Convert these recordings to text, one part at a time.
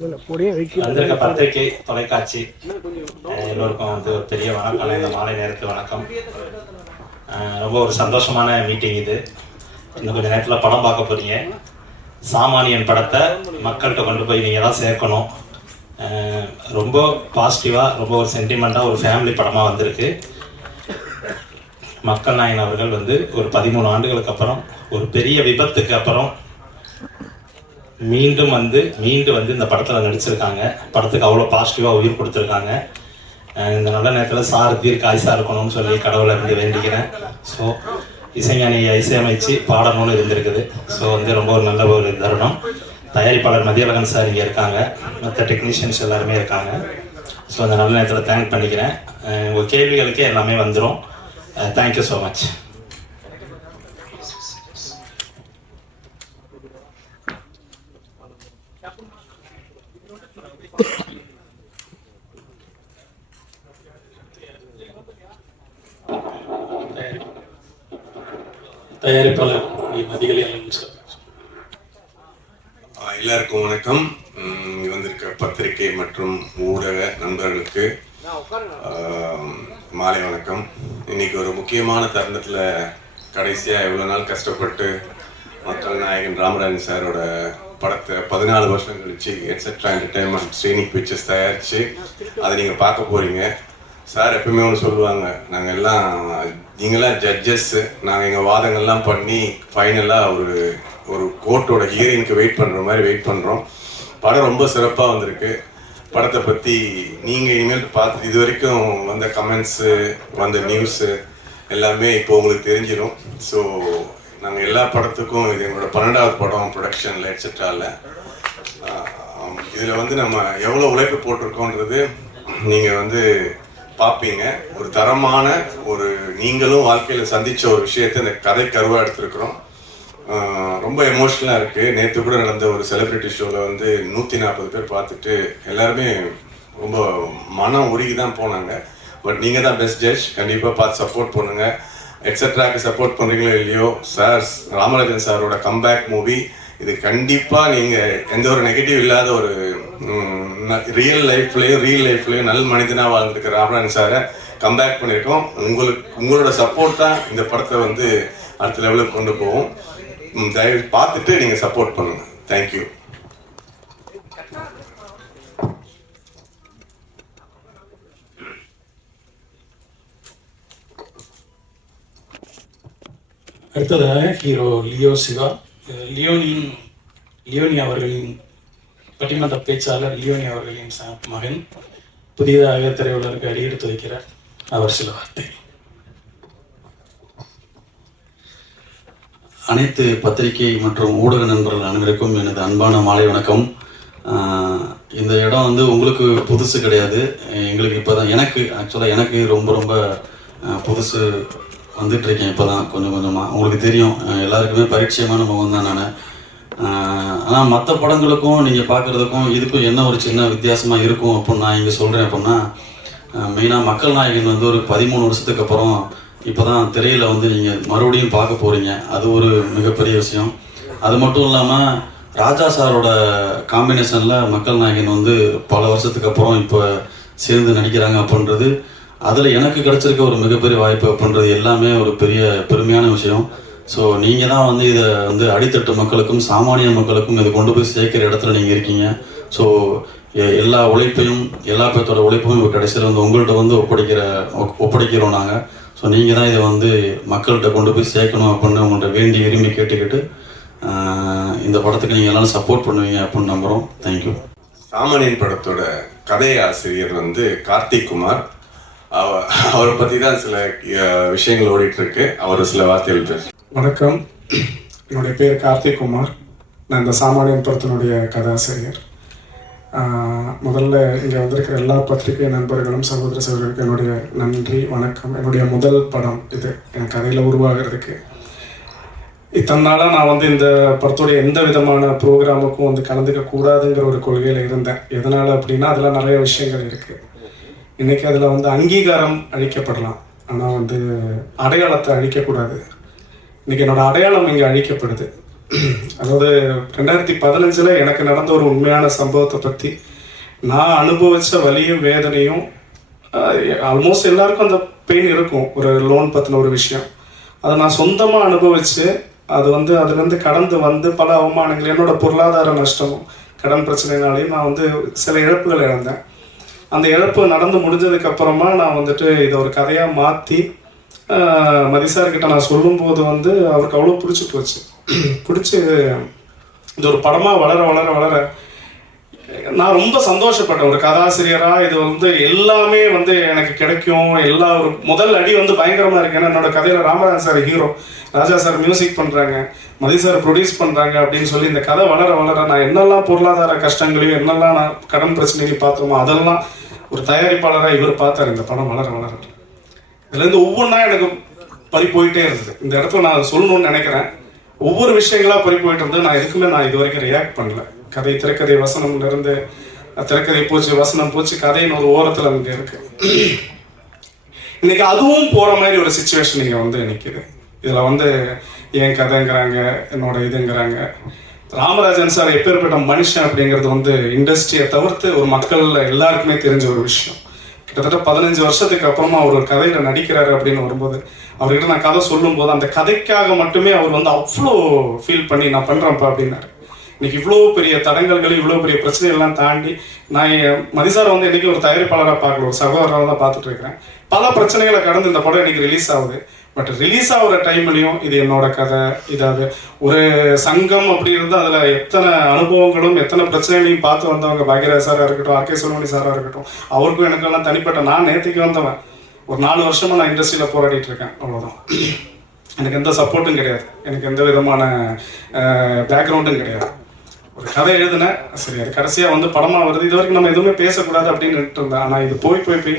வந்திருக்க பத்திரிகை தொலைக்காட்சி எல்லோருக்கும் வந்து ஒரு பெரிய வணக்கம். இந்த மாலை நேரத்து வணக்கம். ரொம்ப ஒரு சந்தோஷமான மீட்டிங் இது. இன்னும் கொஞ்சம் நேரத்தில் படம் பார்க்க போறீங்க. சாமானியன் படத்தை மக்கள்கிட்ட கொண்டு போய் நீங்கள் தான் சேர்க்கணும். ரொம்ப பாசிட்டிவாக, ரொம்ப ஒரு சென்டிமெண்ட்டாக ஒரு ஃபேமிலி படமாக வந்திருக்கு. மக்கள் நாயகன் அவர்கள் வந்து ஒரு 13 ஆண்டுகளுக்கு அப்புறம், ஒரு பெரிய விபத்துக்கு அப்புறம் மீண்டும் வந்து இந்த படத்தில் நடிச்சிருக்காங்க. படத்துக்கு அவ்வளோ பாசிட்டிவாக உயிர் கொடுத்துருக்காங்க. இந்த நல்ல நேரத்தில் சார் தீர்க்க ஆயுசா இருக்கணும்னு சொல்லி கடவுளை இருந்து வேண்டிக்கிறேன். ஸோ இசைஞானி இசையமைச்சு பாடணும்னு இருந்திருக்குது. ஸோ வந்து ரொம்ப ஒரு நல்ல ஒரு தருணம். தயாரிப்பாளர் மதியழகன் சார் இங்கே இருக்காங்க, மற்ற டெக்னீஷியன்ஸ் எல்லாருமே இருக்காங்க. ஸோ அந்த நல்ல நேரத்தில் தேங்க் பண்ணிக்கிறேன். உங்கள் கேள்விகளுக்கே எல்லாமே வந்துடும். Thank you so much. தயாரிப்பாளர் எல்லாருக்கும் வணக்கம். இங்கே வந்திருக்க பத்திரிகை மற்றும் ஊடக நண்பர்களுக்கு மாலை வணக்கம். இன்னைக்கு ஒரு முக்கியமான தருணத்தில் கடைசியாக எவ்வளோ நாள் கஷ்டப்பட்டு மக்கள் நாயகன் ராமராஜன் சாரோட படத்தை 14 வருஷம் கழிச்சு எட்ஸெட்ரா என்டர்டைன்மெண்ட் ஸ்ரீனி பிக்சர்ஸ் தயாரித்து அதை நீங்கள் பார்க்க போகிறீங்க. சார் எப்பவுமே ஒன்று சொல்லுவாங்க, நாங்கள் எல்லாம் நீங்களாம் ஜட்ஜஸ்ஸு, நாங்கள் எங்கள் வாதங்கள்லாம் பண்ணி ஃபைனலாக ஒரு கோர்ட்டோட ஹியரிங்க்கு வெயிட் பண்ணுற மாதிரி வெயிட் பண்ணுறோம். படம் ரொம்ப சிறப்பாக வந்திருக்கு. படத்தை பற்றி நீங்கள் இனிமேல் பார்த்து இது வரைக்கும் வந்த கமெண்ட்ஸு, வந்த நியூஸு எல்லாமே இப்போ உங்களுக்கு தெரிஞ்சிடும். ஸோ நாங்கள் எல்லா படத்துக்கும், இது எங்களோட 12வது படம் ப்ரொடக்ஷனில் எட்ஸெட்ராவில். இதில் வந்து நம்ம எவ்வளோ உழைப்பு போட்டிருக்கோன்றது நீங்கள் வந்து பார்ப்பீங்க. ஒரு தரமான நீங்களும் வாழ்க்கையில் சந்தித்த ஒரு விஷயத்தை இந்த கதை கருவாக எடுத்துருக்குறோம். ரொம்ப எமோஷ்னலாக இருக்குது. நேற்று கூட நடந்த ஒரு செலிப்ரிட்டி ஷோவில் வந்து 140 பேர் பார்த்துட்டு எல்லாருமே ரொம்ப மனம் உருகி தான் போனாங்க. பட் நீங்கள் தான் பெஸ்ட் ஜட்ஜ். கண்டிப்பாக பார்த்து சப்போர்ட் பண்ணுங்கள். எட்ஸெட்ராக்கு சப்போர்ட் பண்ணுறீங்களோ இல்லையோ, சார் ராமராஜன் சாரோட கம்பேக் மூவி இது. கண்டிப்பாக நீங்கள் எந்த ஒரு நெகட்டிவ் இல்லாத ஒரு ரியல் லைஃப்லேயும் நல்ல மனிதனாக வாழ்ந்துருக்க ராமராஜன் சாரை கம்பேக் பண்ணியிருக்கோம். உங்களோட சப்போர்ட் தான் இந்த படத்தை வந்து அடுத்த லெவலுக்கு கொண்டு போவோம். தயவு பார்த்துட்டு நீங்கள் சப்போர்ட் பண்ணுங்க. தேங்க்யூ. அடுத்ததாக ஹீரோ லியோ சிவா. லியோனி அவர்களின் பட்டிமன்ற பேச்சாளர் லியோனி அவர்களின் மகன் புதியதாக திரையுலகிற்கு அடியெடுத்து வைக்கிறார். அவர் சில வார்த்தை. அனைத்து பத்திரிகை மற்றும் ஊடக நண்பர்கள் அனைவருக்கும் எனது அன்பான மாலை வணக்கம். இந்த இடம் வந்து உங்களுக்கு புதுசு கிடையாது. எங்களுக்கு இப்போ தான், எனக்கு ரொம்ப ரொம்ப புதுசு. வந்துட்டுருக்கேன் இப்போ தான் கொஞ்சம் கொஞ்சமாக. உங்களுக்கு தெரியும், எல்லாருக்குமே பரிச்சயமான முகம் தான் நான். ஆனால் மற்ற படங்களுக்கும் நீங்கள் பார்க்குறதுக்கும் இதுக்கும் என்ன ஒரு சின்ன வித்தியாசமாக இருக்கும் அப்படின்னு நான் இங்கே சொல்கிறேன். அப்படின்னா மெயினாக மக்கள் நாயகன் வந்து ஒரு 13 வருஷத்துக்கு அப்புறம் இப்போ தான் திரையில் வந்து நீங்கள் மறுபடியும் பார்க்க போகிறீங்க. அது ஒரு மிகப்பெரிய விஷயம். அது மட்டும் இல்லாமல் ராஜா சாரோட காம்பினேஷனில் மக்கள் நாயகன் வந்து பல வருஷத்துக்கு அப்புறம் இப்போ சேர்ந்து நடிக்கிறாங்க அப்படின்றது, அதில் எனக்கு கிடச்சிருக்க ஒரு மிகப்பெரிய வாய்ப்பு அப்படின்றது எல்லாமே ஒரு பெரிய பெருமையான விஷயம். ஸோ நீங்கள் தான் வந்து இதை வந்து அடித்தட்டு மக்களுக்கும் சாமானிய மக்களுக்கும் இதை கொண்டு போய் சேர்க்கிற இடத்துல நீங்கள் இருக்கீங்க. ஸோ எல்லா உழைப்பையும், எல்லா பேர்த்தோட உழைப்பையும் இப்போ கடைசியில் வந்து உங்கள்கிட்ட வந்து ஒப்படைக்கிறோம் நாங்கள். ஸோ நீங்கள் தான் இதை வந்து மக்கள்கிட்ட கொண்டு போய் சேர்க்கணும் அப்படின்னு உங்கள்கிட்ட வேண்டி விரும்பி கேட்டுக்கிட்டு இந்த படத்துக்கு நீங்கள் எல்லாரும் சப்போர்ட் பண்ணுவீங்க அப்படின்னு நம்புகிறோம். தேங்க்யூ. சாமானியன் படத்தோட கதை ஆசிரியர் வந்து கார்த்திக் குமார். அவரை பற்றி தான் சில விஷயங்கள் ஓடிட்டு இருக்கு. அவர் சில வார்த்தைகள் பேச. வணக்கம், என்னுடைய பேர் கார்த்திக் குமார். நான் இந்த சாமானியன் படத்தினுடைய கதாசிரியர். முதல்ல இங்கே வந்திருக்கிற எல்லா பத்திரிகை நண்பர்களும் சகோதர சகோதரர்களுக்கு என்னுடைய நன்றி, வணக்கம். என்னுடைய முதல் படம் இது என் கதையில் உருவாகிறதுக்கு. இத்தனை நாளாக நான் வந்து இந்த படத்துடைய எந்த விதமான ப்ரோக்ராமுக்கும் வந்து கலந்துக்க கூடாதுங்கிற ஒரு கொள்கையில் இருந்தேன். எதனால் அப்படின்னா அதில் நிறைய விஷயங்கள் இருக்குது. இன்றைக்கி அதில் வந்து அங்கீகாரம் அழிக்கப்படலாம், ஆனால் வந்து அடையாளத்தை அழிக்கக்கூடாது. இன்றைக்கி என்னோடய அடையாளம் இங்கே அழிக்கப்படுது. அதாவது 2015 எனக்கு நடந்த ஒரு உண்மையான சம்பவத்தை பற்றி நான் அனுபவித்த வலியும் வேதனையும், ஆல்மோஸ்ட் எல்லாருக்கும் அந்த பெயின் இருக்கும். ஒரு லோன் பற்றின ஒரு விஷயம், அதை நான் சொந்தமாக அனுபவித்து அது வந்து அதுலேருந்து கடந்து வந்து பல அவமானங்கள், என்னோட பொருளாதார நஷ்டமும் கடன் பிரச்சனைனாலையும் நான் வந்து சில இழப்புகள் இழந்தேன். அந்த இழப்பு நடந்து முடிஞ்சதுக்கு அப்புறமா நான் வந்துட்டு இதை ஒரு கதையாக மாற்றி மதிசார்கிட்ட நான் சொல்லும்போது வந்து அவருக்கு அவ்வளோ பிடிச்சி போச்சு. பிடிச்சி இது ஒரு படமாக வளர வளர வளர நான் ரொம்ப சந்தோஷப்பட்டேன். ஒரு கதாசிரியராக இது வந்து எல்லாமே வந்து எனக்கு கிடைக்கும். எல்லா ஒரு முதல் அடி வந்து பயங்கரமாக இருக்கு. ஏன்னா என்னோட கதையில் ராமராஜன் சார் ஹீரோ, ராஜா சார் மியூசிக் பண்ணுறாங்க, மதி சார் ப்ரொடியூஸ் பண்ணுறாங்க அப்படின்னு சொல்லி இந்த கதை வளர வளர நான் என்னெல்லாம் பொருளாதார கஷ்டங்களையும் என்னெல்லாம் நான் கடன் பிரச்சனைகளையும் பார்த்தோமோ அதெல்லாம் ஒரு தயாரிப்பாளராக இவர் பார்த்தார். இந்த படம் வளர வளர இதுலேருந்து ஒவ்வொன்றா எனக்கு பறி போயிட்டே இருந்தது. இந்த இடத்துல நான் சொல்லணும்னு நினைக்கிறேன், ஒவ்வொரு விஷயங்களாக பறி போயிட்டு இருந்தது. நான் எதுக்குமே நான் இது வரைக்கும் ரியாக்ட் பண்ணல. கதை, திரைக்கதை, வசனம்ல இருந்து திரைக்கதை போச்சு, வசனம் போச்சு, கதையின் ஒரு ஓரத்தில் அங்கே இருக்கு. இன்னைக்கு அதுவும் போற மாதிரி ஒரு சிச்சுவேஷன் இங்கே வந்து நிற்குது. இதில் வந்து என் கதைங்கிறாங்க, என்னோட இதுங்கிறாங்க. ராமராஜன் சார் எப்பேற்பட்ட மனுஷன் அப்படிங்கிறது வந்து இண்டஸ்ட்ரியை தவிர்த்து ஒரு மக்கள் எல்லாருக்குமே தெரிஞ்ச ஒரு விஷயம். கிட்டத்தட்ட 15 வருஷத்துக்கு அப்புறமா அவர் ஒரு கதையில நடிக்கிறாரு அப்படின்னு வரும்போது அவர்கிட்ட நான் கதை சொல்லும் போது அந்த கதைக்காக மட்டுமே அவர் வந்து அவ்வளோ ஃபீல் பண்ணி நான் பண்றேன்ப்பா அப்படின்னாரு. இன்னைக்கு இவ்வளோ பெரிய தடங்கல்கள், இவ்வளோ பெரிய பிரச்சனைகள்லாம் தாண்டி நான் மதிசாரை வந்து இன்னைக்கு ஒரு தயாரிப்பாளராக பார்க்கல, ஒரு சகோதரராக தான் பார்த்துட்டு இருக்கிறேன். பல பிரச்சனைகளை கடந்து இந்த படம் இன்னைக்கு ரிலீஸ் ஆகுது. பட் ரிலீஸ் ஆகிற டைம்லையும் இது என்னோட கதை, இதாவது ஒரு சங்கம் அப்படி இருந்தால் அதில் எத்தனை அனுபவங்களும் எத்தனை பிரச்சனைகளையும் பார்த்து வந்தவங்க பாக்யராஜ் சாராக இருக்கட்டும், ஆர்கே செல்வமணி சாராக இருக்கட்டும், அவருக்கும் எனக்கெல்லாம் தனிப்பட்ட, நான் நேற்றுக்கு வந்தவன் ஒரு 4 வருஷமாக நான் இண்டஸ்ட்ரியில் போராடிட்டு இருக்கேன். அவ்வளோதான். எனக்கு எந்த சப்போர்ட்டும் கிடையாது, எனக்கு எந்த விதமான பேக்ரவுண்டும் கிடையாது. ஒரு கதை எழுதுனேன், சரி அது கடைசியாக வந்து படமாக வருது, இது வரைக்கும் நம்ம எதுவுமே பேசக்கூடாது அப்படின்னு இருந்தேன். ஆனால் இது போய்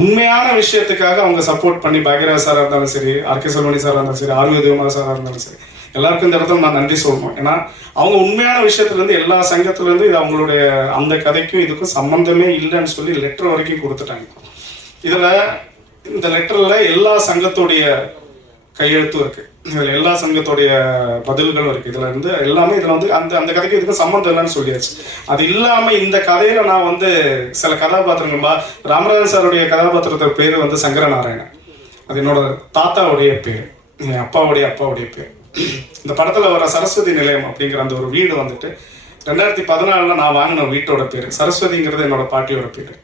உண்மையான விஷயத்துக்காக அவங்க சப்போர்ட் பண்ணி பாக்யராஜ் சாராக இருந்தாலும் சரி, ஆர்கே செல்வமணி சாராக இருந்தாலும் சரி, ஆர்வி உதயகுமார் சாராக இருந்தாலும் சரி, எல்லாருக்கும் இந்த இடத்துல நான் நன்றி சொல்லணும். ஏன்னா அவங்க உண்மையான விஷயத்துலேருந்து எல்லா சங்கத்துலேருந்து இது அவங்களுடைய அந்த கதைக்கும் இதுக்கும் சம்மந்தமே இல்லைன்னு சொல்லி லெட்டர் வரைக்கும் கொடுத்துட்டாங்க. இதில் இந்த லெட்டரில் எல்லா சங்கத்துடைய கையெழுத்தும் இருக்கு, இதில் எல்லா சங்கத்துடைய பதில்களும் இருக்கு. இதுல இருந்து எல்லாமே இதில் வந்து அந்த கதைக்கு இதுக்கு சம்மந்தம் இல்லைன்னு சொல்லியாச்சு. அது இல்லாமல் இந்த கதையில நான் வந்து சில கதாபாத்திரங்கள், ராமராஜன் சாருடைய கதாபாத்திரத்தோட பேர் வந்து சங்கரநாராயணன், அது என்னோட தாத்தாவுடைய பேர், என் அப்பாவுடைய பேர். இந்த படத்துல வர சரஸ்வதி நிலையம் அப்படிங்கிற அந்த ஒரு வீடு வந்துட்டு 2014 நான் வாங்கின வீட்டோட பேர். சரஸ்வதிங்கிறது என்னோட பாட்டியோட பேர்.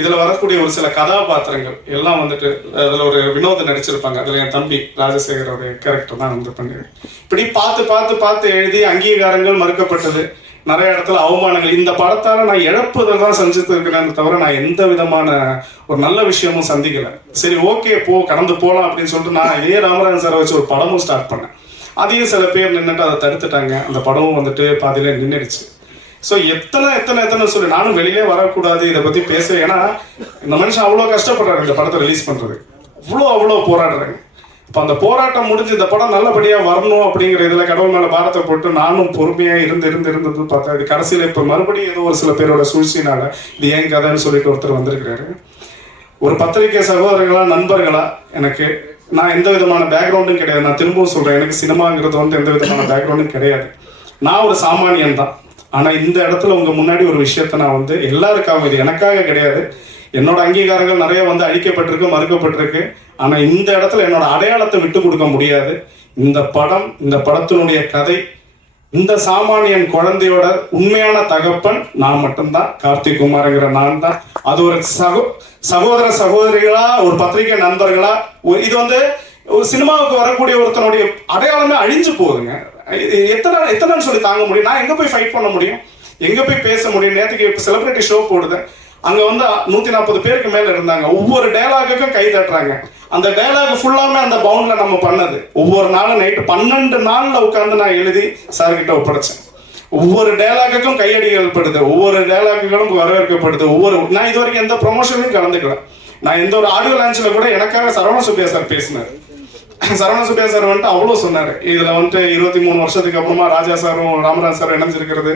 இதுல வரக்கூடிய ஒரு சில கதாபாத்திரங்கள் எல்லாம் வந்துட்டு அதுல ஒரு வினோத் நடிச்சிருப்பாங்க, அதுல என் தம்பி ராஜசேகரோட கேரக்டர் தான் வந்து பண்ணிருக்கேன். இப்படி பார்த்து எழுதி அங்கீகாரங்கள் மறுக்கப்பட்டது, நிறைய இடத்துல அவமானங்கள். இந்த படத்தால நான் இழப்புதல் தான் செஞ்சுட்டு இருக்கிறேன் தவிர நான் எந்த விதமான ஒரு நல்ல விஷயமும் சந்திக்கல. சரி ஓகே கடந்து போகலாம் அப்படின்னு சொல்லிட்டு நான் இதே ராமராஜன் சாரை வச்சு ஒரு படமும் ஸ்டார்ட் பண்ணேன். அதையும் சில பேர் நின்றுட்டு அதை தடுத்துட்டாங்க. அந்த படமும் வந்துட்டு பாதியில நின்றுடுச்சு. ஸோ எத்தனை சொல்லி நானும் வெளியே வரக்கூடாது இதை பற்றி பேச. ஏன்னா இந்த மனுஷன் அவ்வளோ கஷ்டப்படுறாரு இந்த படத்தை ரிலீஸ் பண்ணுறது, அவ்வளோ போராடுறாங்க. இப்போ அந்த போராட்டம் முடிஞ்சு இந்த படம் நல்லபடியாக வரணும் அப்படிங்கிற இதில் கடவுள் மேலே பாரத்தை போட்டு நானும் பொறுமையாக இருந்தது பார்த்தா இது கடைசியில் இப்போ மறுபடியும் ஏதோ ஒரு சில பேரோட சூழ்ச்சினால இது ஏன் கதைன்னு சொல்லிட்டு ஒருத்தர் வந்திருக்கிறாரு. ஒரு பத்திரிகை சகோதரர்களா, நண்பர்களா, எனக்கு நான் எந்த விதமான பேக்ரவுண்டும் கிடையாது. நான் திரும்பவும் சொல்கிறேன், எனக்கு சினிமாங்கிறது வந்து எந்த விதமான பேக்ரவுண்டும் கிடையாது. நான் ஒரு சாமானியன் தான். ஆனால் இந்த இடத்துல உங்கள் முன்னாடி ஒரு விஷயத்த நான் வந்து எல்லாருக்காகவும், இது எனக்காக கிடையாது, என்னோட அங்கீகாரங்கள் நிறைய வந்து அழிக்கப்பட்டிருக்கு, மறுக்கப்பட்டிருக்கு. ஆனால் இந்த இடத்துல என்னோட அடையாளத்தை விட்டு கொடுக்க முடியாது. இந்த படத்தினுடைய கதை, இந்த சாமானியன் குழந்தையோட உண்மையான தகப்பன் நான் மட்டும்தான், கார்த்திக் குமார்ங்கிற நான் தான். அது ஒரு சகோதரிகளா, ஒரு பத்திரிகை நண்பர்களா, இது வந்து ஒரு சினிமாவுக்கு வரக்கூடிய ஒருத்தனுடைய அடையாளமே அழிஞ்சு போகுதுங்க. எத்தனை சொல்லி தாங்க முடியும்? நான் எங்க போய் ஃபைட் பண்ண முடியும், எங்க போய் பேச முடியும்? நேற்றுக்கு செலிபிரிட்டி ஷோ போடுது, அங்க வந்து 140 பேருக்கு மேல இருந்தாங்க. ஒவ்வொரு டயலாகுக்கும் கை தட்டுறாங்க. அந்த டயலாக் ஃபுல்லாமே அந்த பவுண்ட்ல நம்ம பண்ணது. ஒவ்வொரு நாளும் நைட்டு 12 நாள்ல உட்காந்து நான் எழுதி சார்கிட்ட ஒப்படைச்சேன். ஒவ்வொரு டயலாகுக்கும் கையடிகள் படுது, ஒவ்வொரு டயலாகுகளும் வரவேற்கப்படுது. நான் இது வரைக்கும் எந்த ப்ரொமோஷன்லையும் கலந்துக்கல. நான் எந்த ஒரு ஆடியோ லான்ச்ல கூட எனக்காக சரவண சுப்பியா சார் பேசினார். சரவண சுப்பியா சார் வந்துட்டு அவ்வளோ சொன்னார். இதுல வந்துட்டு 23 வருஷத்துக்கு அப்புறமா ராஜா சாரும் ராமராஜ் சாரும் இணைஞ்சிருக்கிறது,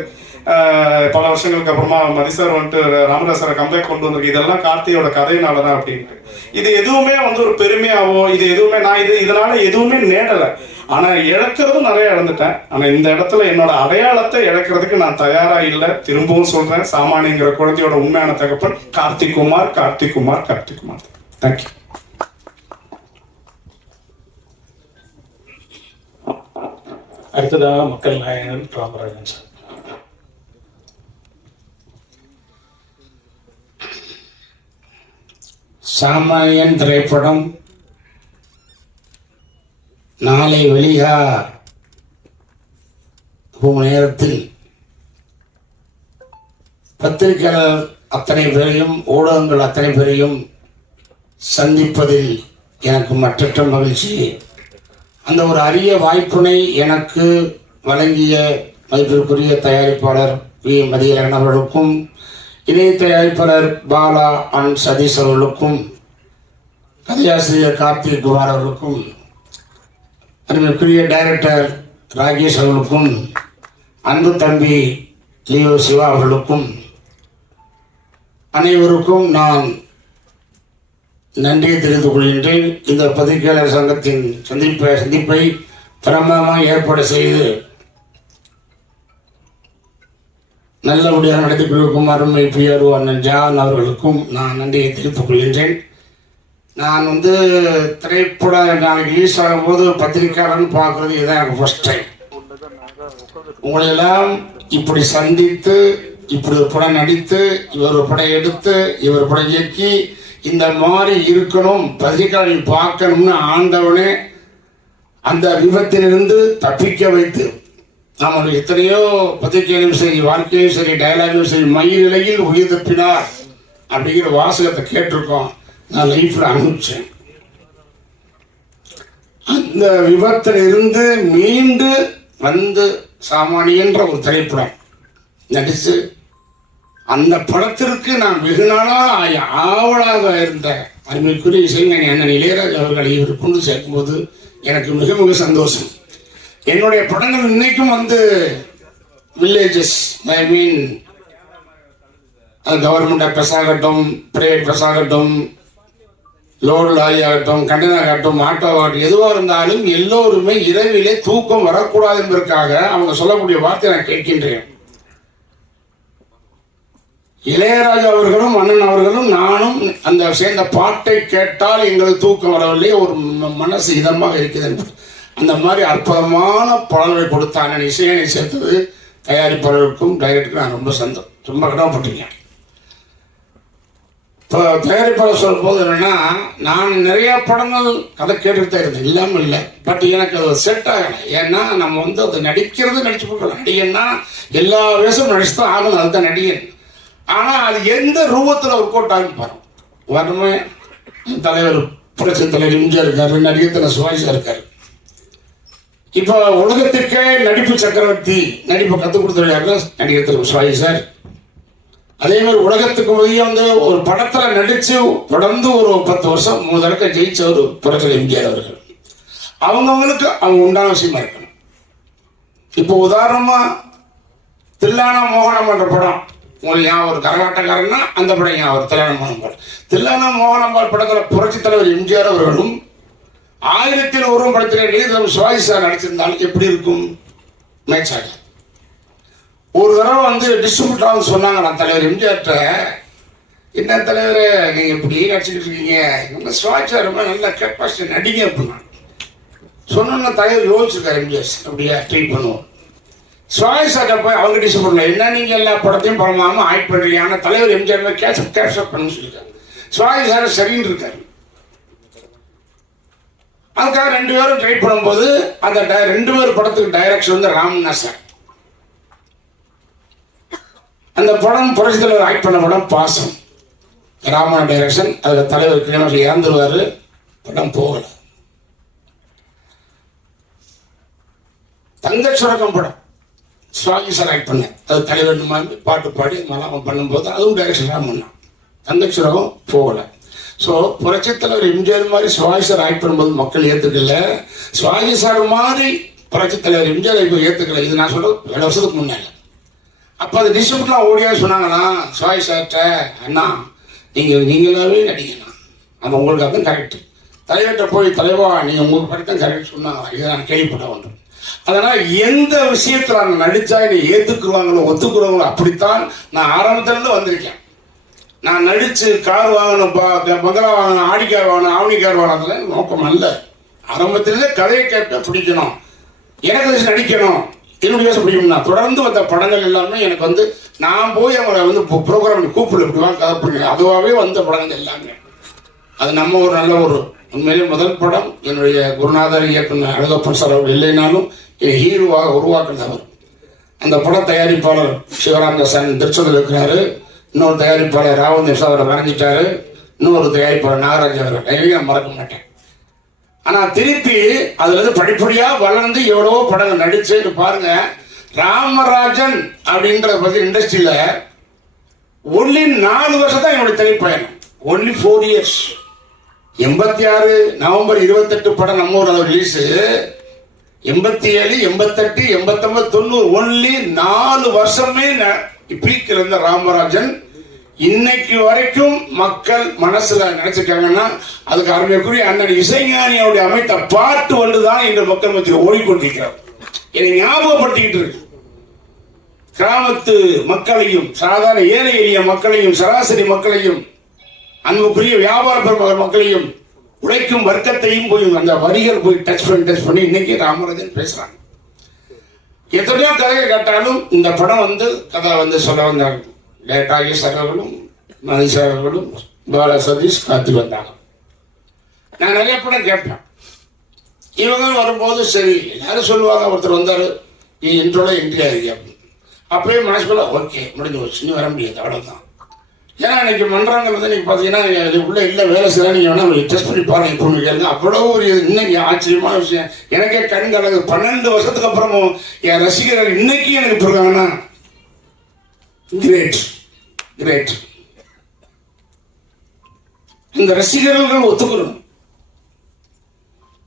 பல வருஷங்களுக்கு அப்புறமா மதி சார் வந்துட்டு ராமராஜ் சாரை கம்பேக் கொண்டு வந்திருக்கு, இதெல்லாம் கார்த்தியோட கதையினாலதான் அப்படின்ட்டு. இது எதுவுமே வந்து ஒரு பெருமையாவோ இது எதுவுமே நான் இதனால எதுவுமே நேடலை. ஆனால் இழக்கிறதும் நிறைய இழந்துட்டேன். ஆனால் இந்த இடத்துல என்னோட அடையாளத்தை இழக்கிறதுக்கு நான் தயாராக இல்லை. திரும்பவும் சொல்கிறேன், சாமானியங்கிற குழந்தையோட உண்மையான தகப்பன் கார்த்திக் குமார். தேங்க்யூ. அடுத்ததாக மக்கள் நாயகன் ராமராஜன் சார். சாமானியன் திரைப்படம் நாளை வெளியாகும் நேரத்தில் பத்திரிகையாளர் அத்தனை பேரையும் ஊடகங்கள் அத்தனை பேரையும் சந்திப்பதில் எனக்கு மற்றற்ற மகிழ்ச்சி. அந்த ஒரு அரிய வாய்ப்பினை எனக்கு வழங்கிய மதிப்பிற்குரிய தயாரிப்பாளர் வி மதியழகன் அவர்களுக்கும், இணை தயாரிப்பாளர் பாலா அண்ட் சதீஷ் அவர்களுக்கும், கதையாசிரியர் கார்த்திக் குமார் அவர்களுக்கும், அருமைக்குரிய டைரக்டர் ராகேஷ் அவர்களுக்கும், அன்பு தம்பி லியோ சிவா அவர்களுக்கும், அனைவருக்கும் நான் நன்றியை தெரிவித்துக் கொள்கின்றேன். இந்த பத்திரிகையாளர் சங்கத்தின் சந்திப்பை பிரமாதமாக ஏற்பாடு செய்து நல்லபடியாக நடத்தி கொண்டிருக்கும் அருமை பிஆர்ஓ அண்ணன் ஜான் அவர்களுக்கும் நான் நன்றியை தெரிவித்துக் கொள்கின்றேன். நான் திரைப்படம் நாளைக்கு ரிலீஸ் ஆகும்போது பத்திரிக்கையாளர்னு பார்க்குறது இதுதான் எனக்கு ஃபர்ஸ்ட் டைம். உங்களையெல்லாம் இப்படி சந்தித்து, இப்படி ஒரு படம் நடித்து, இவர் ஒரு படம் எடுத்து, இவர் படம் இயக்கி, இந்த மாதிரி இருக்கணும், பத்திரிக்கையாளர் பார்க்கணும்னு ஆண்டவனே அந்த விபத்திலிருந்து தப்பிக்க வைத்து, நாம் எத்தனையோ பத்திரிகையிலும் சரி, வாழ்க்கையிலும் சரி, டயலாகிலும் சரி, மயில் நிலையில் உயிர் தப்பினார் அப்படிங்கிற வாசகத்தை கேட்டிருக்கோம். நான் லைஃப்ல அனுப்பிச்சேன். அந்த விபத்திலிருந்து மீண்டு வந்து சாமானியன்ற ஒரு திரைப்படம் நடிச்சு, அந்த படத்திற்கு நான் வெகு நாளாக ஆவலாக இருந்த அருமைக்குரிய இசைஞானி அண்ணன் இளையராஜா அவர்களை இவர் கொண்டு சேர்க்கும்போது எனக்கு மிக மிக சந்தோஷம். என்னுடைய படங்கள் இன்னைக்கும் வில்லேஜஸ், ஐ மீன் கவர்மெண்ட் பஸ் ஆகட்டும், பிரைவேட் பஸ் ஆகட்டும், லோடு லாரி ஆகட்டும், கண்டெய்னர் ஆகட்டும், ஆட்டோ ஆகட்டும், எதுவாக இருந்தாலும் எல்லோருமே இரவிலே தூக்கம் வரக்கூடாது என்பதற்காக அவங்க சொல்லக்கூடிய வார்த்தை நான் கேட்கின்றேன். இளையராஜா அவர்களும் அண்ணன் அவர்களும் நானும் அந்த சேர்ந்த பாட்டை கேட்டால் எங்களுக்கு தூக்கம் வரவில்லை, ஒரு மனசு இதமாக இருக்கிறது. அந்த மாதிரி அற்புதமான பாடல்களை கொடுத்த அண்ணன் இசையனை சேர்த்தது தயாரிப்பாளருக்கும் டைரக்டருக்கும் நான் ரொம்ப கடமைப்பட்டிருக்கேன். இப்போ தயாரிப்பாளர் சொல்லும் போது என்னன்னா, நான் நிறைய படங்கள் கதை கேட்டுட்டு தான் இருந்தேன், இல்லாமல் இல்லை. பட் எனக்கு அது செட் ஆகலை. ஏன்னா நம்ம அதை நடிச்சு போக்கலாம். நடிகன்னா எல்லா வேஷமும் நடிச்சு தான் ஆகணும், அதுதான் நடிகன். ஆனால் அது எந்த ரூபத்தில் ஒர்க் அவுட் ஆகி பாருங்க. வரமே தலைவர் புரட்சி தலைவர் எம்ஜிஆர் இருக்காரு, நடிகத்தில் சுவாசியா இருக்காரு. இப்போ உலகத்திற்கே நடிப்பு சக்கரவர்த்தி, நடிப்பை கற்றுக் கொடுத்த நடிகத்தில் சுவாசி சார். அதே மாதிரி உலகத்துக்கு வெளியே ஒரு படத்துல நடிச்சு தொடர்ந்து ஒரு 10 வருஷம் 3 தடவை ஜெயிச்சவர் புரட்சி எம்ஜிஆர் அவர்கள். அவங்கவுங்களுக்கு அவங்க உண்டான விஷயமா இருக்கணும். இப்போ உதாரணமா தில்லானா மோகனம் என்ற படம் உங்களுக்கு ஏன் ஒரு கரகாட்டக்காரன்னா அந்த படம் ஏன் ஒரு தில்லானா மோகனம்பாள். தில்லானா மோகனம்பாள் படத்துல புரட்சி தலைவர் எம்ஜிஆர் அவர்களும் 1001 படத்திலே சுவாசி சார் நடிச்சிருந்தாலும் எப்படி இருக்கும்? மேட்சாக ஒரு தடவை டிஸ்ட்ரிபியூட்டர் சொன்னாங்க, நான் தலைவர் எம்ஜிஆர்ட்ட, என்ன தலைவரே நீங்க இப்படி நடிச்சுக்கிட்டு இருக்கீங்க, சுவாசி சார் ரொம்ப நல்ல கெப்பாசிட்டி நடிங்க அப்படின்னா சொன்ன தலைவர் யோசிச்சிருக்காரு. எம்ஜிஆர் அப்படியா ட்ரை பண்ணுவோம். சுவாசி சார்ட்ட போய் அவங்க டிஸ்ட்ரிபியூட்டர் என்ன நீங்க எல்லா படத்தையும் பரவாம ஆக்ட் பண்றீங்க, ஆனால் தலைவர் எம்ஜிஆர் கேப்சப் பண்ணு சொல்லியிருக்காரு. சுவாசி சார் சரின்னு இருக்காரு. அதுக்காக 2 பேரும் ட்ரை பண்ணும்போது அந்த 2 பேர் படத்துக்கு டைரக்ஷன் ராமண்ணா சார். அந்த படம் புரட்சி தலைவர் ஆக்ட் பண்ண படம் பாசம், ராமண்ணா டைரக்ஷன். அதில் தலைவர் கிளம்பி இறந்துருவாரு, படம் போகல. தங்க சுரக்கம் படம் சுவாமி சார் ஆக்ட் பண்ண, அது தலைவர் பாட்டு பாடி மலம் பண்ணும்போது அதுவும் டைரக்ஷன் ராமண்ணா. தங்க சுரகம் போகல. ஸோ புரட்சி தலைவர் எம்ஜிஆர் மாதிரி சுவாமி சார் ஆக்ட் பண்ணும்போது மக்கள் ஏற்றுக்கல, சுவாமி சார் மாதிரி புரட்சி தலைவர் எம்ஜிஆர் இப்போ ஏற்றுக்கல. இது நான் சொல்றது 7 வருஷத்துக்கு முன்னால. அப்போ அது டிஸ்ட்ரிபியூட்லாம் ஓடியா சொன்னாங்கன்னா சுவாமி சார்கிட்ட, அண்ணா நீங்களாவே நடிக்கணும், அது உங்களுக்கு தான் கரெக்டு, தலைவர்கிட்ட போய் தலைவா நீங்கள் உங்களுக்கு படித்தான் கரெக்ட் சொன்னாங்க, இதை நான் கேள்விப்பட்ட ஒன்று. அதனால் எந்த விஷயத்தில் நான் நடித்தா என்னை ஏற்றுக்குவாங்களோ ஒத்துக்குறவங்களோ அப்படித்தான் நான் ஆரம்பத்துலேருந்து வந்திருக்கேன். நான் நடித்து கார் வாங்கணும், பங்களா வாங்கணும், ஆடி கார் வாங்கணும், ஆவணி கார் வாங்கினதுல நோக்கம் அல்ல. ஆரம்பத்திலேருந்து கதையை கேட்க பிடிக்கணும், எனக்கு நடிக்கணும், என்னுடைய யோசனை பிடிக்கும்னா தொடர்ந்து வந்த படங்கள் எல்லாமே எனக்கு வந்து நான் போய் அவங்களை வந்து ப்ரோக்ராம் கூப்பிடு இப்படிவாங்க கதை பிடிக்கணும், அதுவாகவே வந்த படங்கள் எல்லாமே. அது நம்ம ஒரு நல்ல ஒரு உண்மையிலே முதல் படம் என்னுடைய குருநாதர் இயக்குனர் அழகப்பன் சார் அவர் இல்லைனாலும் என் ஹீரோவாக உருவாக்குனவர். அந்த பட தயாரிப்பாளர் சிவராமதாசன் திருச்சதில் இருக்கிறாரு, இன்னொரு தயாரிப்பாளர் ராவந்தேஷ் அவரை வரைஞ்சிட்டாரு, இன்னொரு தயாரிப்பாளர் நாகராஜ் அவர்கள், எதையும் நான் மறக்க மாட்டேன். ஆனால் திருப்பி அதுல இருந்து படிப்படியாக வளர்ந்து எவ்வளவோ படங்கள் நடிச்சு பாருங்க. ராமராஜன் அப்படின்ற பத்தி இண்டஸ்ட்ரியில ஒன்லி 4 வருஷம் தான் என்னுடைய திரைப்பயணம், ஒன்லி 4 இயர்ஸ். 86 நவம்பர் 28 படம் நம்ம ஊர் ரிலீஸ், 87, 88, 89, 90 ஒன்லி 4 வருஷமே பீக்கில் இருந்த ராமராஜன் இன்னைக்கு வரைக்கும் மக்கள் மனசுல நினைச்சிருக்காங்கன்னா அதுக்கு அருமைக்குரிய அண்ணன் இசைஞானியோடைய அமைத்த பாட்டு வந்துதான் இந்த மக்கள் மத்தியில் ஓடிக்கொண்டிருக்கிறார். என்னை ஞாபகப்படுத்திக்கிட்டு இருக்கு. கிராமத்து மக்களையும் சாதாரண ஏழை எளிய மக்களையும் சராசரி மக்களையும் அன்புக்குரிய வியாபார பெருமகள் மக்களையும் உழைக்கும் வர்க்கத்தையும் போய் அந்த வரிகள் போய் டச் பண்ணி இன்னைக்கு ராமராஜன் பேசுறாங்க. எத்தனையோ கதையை கேட்டாலும் இந்த படம் வந்து கதை வந்து சொல்ல வந்தாங்க. லேட்டாகி சகர்களும் மதிசார்களும் பால சதீஷ் காத்து வந்தாங்க. நான் நிறைய படம் கேட்பேன். இவங்க வரும்போது சரி எல்லாரும் சொல்லுவாங்க, ஒருத்தர் வந்தார் இன்றோட என்ட்ரி ஆகி அப்படின்னு. அப்பயே மனசுக்குள்ள ஓகே முடிஞ்சு வச்சு நீ வர முடியாது அவ்வளோதான். ஏன்னா இன்னைக்கு மன்றாங்கள் வந்து நீங்கள் பார்த்தீங்கன்னா உள்ள இல்லை வேலை செய்யலாம், நீங்கள் வேணால் டெஸ்ட் பண்ணி பாருங்க இப்போ கேளுங்க. அவ்வளோ ஒரு இன்னைக்கு ஆச்சரியமான விஷயம். எனக்கே கண் கலகு. 12 வருஷத்துக்கு அப்புறமும் என் ரசிகர்கள் இன்னைக்கு எனக்கு இருக்காங்கன்னா கிரேட் கிரேட். இந்த ரசிகர்கள் ஒத்துக்கணும்.